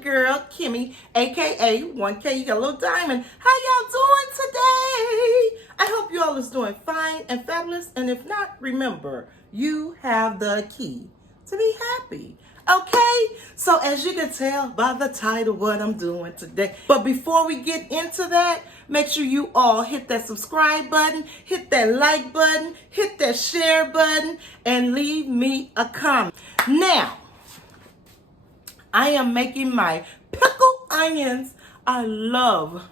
girl, Kimmy, aka 1K Yellow Diamond. How y'all doing today? I hope y'all is doing fine and fabulous. And if not, remember, you have the key to be happy. Okay, so as you can tell by the title what I'm doing today. But before we get into that, make sure you all hit that subscribe button, hit that like button, hit that share button, and leave me a comment. Now, I am making my pickled onions. I love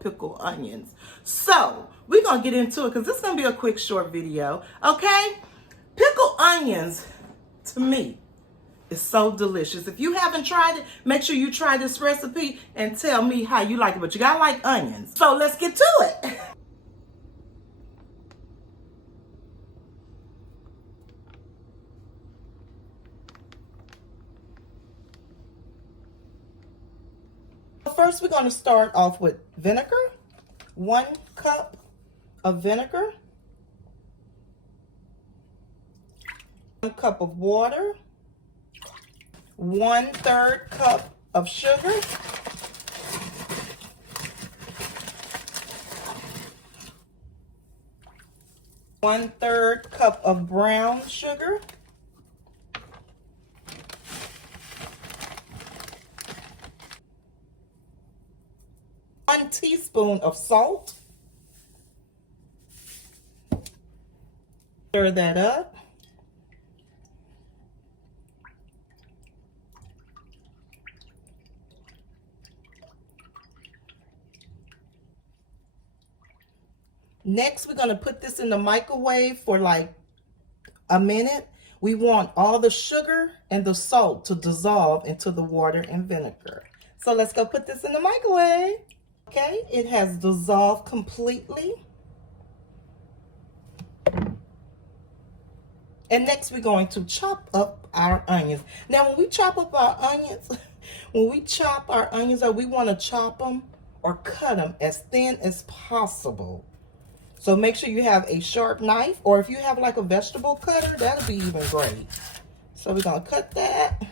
pickled onions. So we're going to get into it because this is going to be a quick short video. Okay, pickled onions to me is so delicious. If you haven't tried it, make sure you try this recipe and tell me how you like it. But you gotta like onions. So let's get to it. First, we're going to start off with vinegar. 1 cup of vinegar. 1 cup of water. 1/3 cup of sugar. 1/3 cup of brown sugar. 1 teaspoon of salt. Stir that up. Next, we're going to put this in the microwave for like a minute. We want all the sugar and the salt to dissolve into the water and vinegar. So let's go put this in the microwave. Okay, it has dissolved completely. And next, we're going to chop up our onions. Now, when we chop up our onions, we want to chop them or cut them as thin as possible. So make sure you have a sharp knife, or if you have like a vegetable cutter, that'll be even great. So we're going to cut that.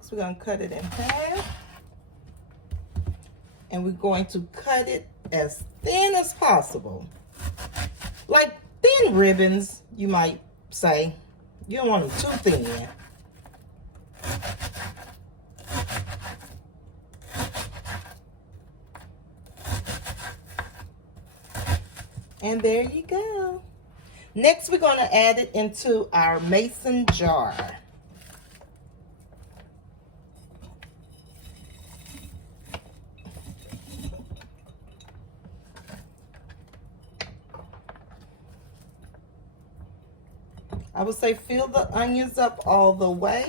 So we're going to cut it in half. And we're going to cut it as thin as possible. Like thin ribbons, you might say. You don't want them too thin. And there you go. Next, we're going to add it into our mason jar. I would say fill the onions up all the way.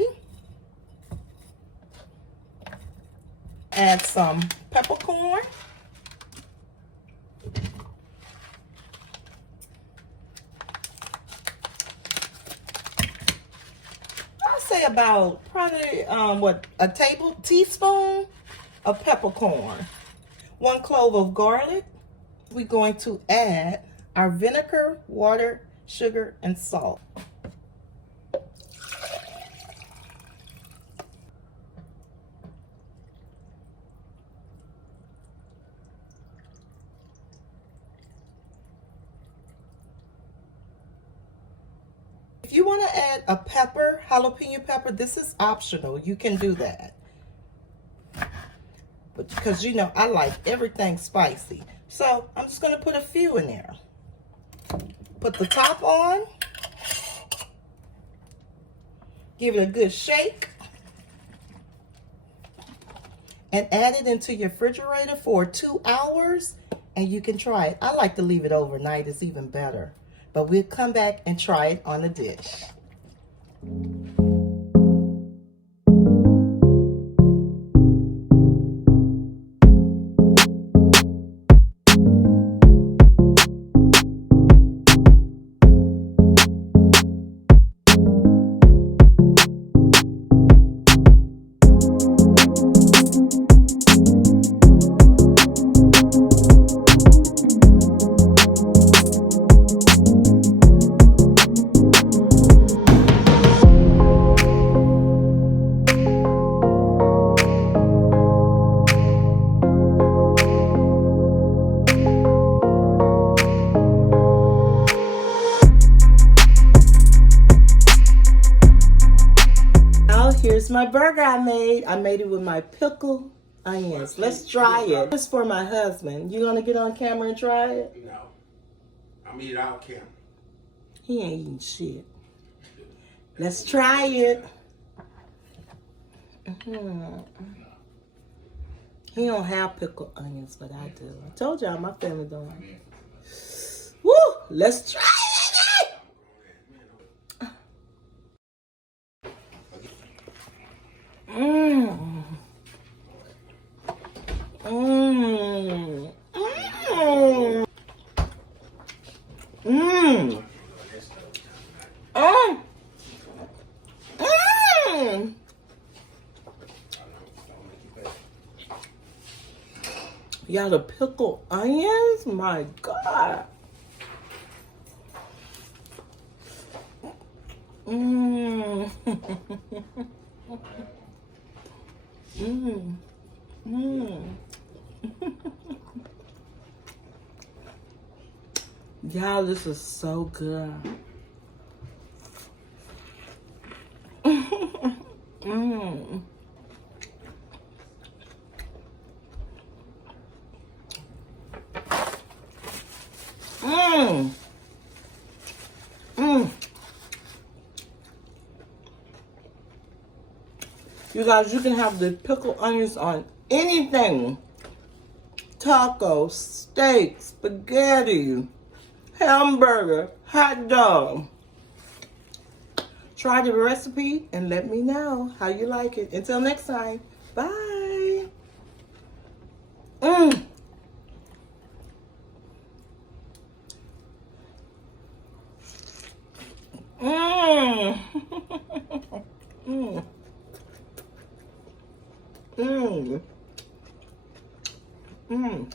Add some peppercorn. I'll say about probably a teaspoon of peppercorn. 1 clove of garlic. We're going to add our vinegar, water, sugar, and salt. If you want to add a pepper, jalapeno pepper, this is optional. You can do that. But because you know I like everything spicy. So I'm just going to put a few in there. Put the top on. Give it a good shake. And add it into your refrigerator for 2 hours. And you can try it. I like to leave it overnight. It's even better. But we'll come back and try it on a dish. my burger I made it with my pickled onions. Let's try it. This is for my husband. You gonna get on camera and try it? No. I'm eating out camera. He ain't eating shit. Let's try it. He don't have pickled onions, but I do. I told y'all my family don't. Woo! Let's try it! Mmm. Mmm. Mmm. Mmm. Oh. Mmm. Y'all, the pickled onions? My God. Mmm. Mmm. Mmm. Y'all, this is so good. Mmm. Mmm. Mmm. You guys, you can have the pickled onions on anything. Tacos, steak, spaghetti, hamburger, hot dog. Try the recipe and let me know how you like it. Until next time, bye. Mmm. Mmm. Mmm. Mmm. Mmm.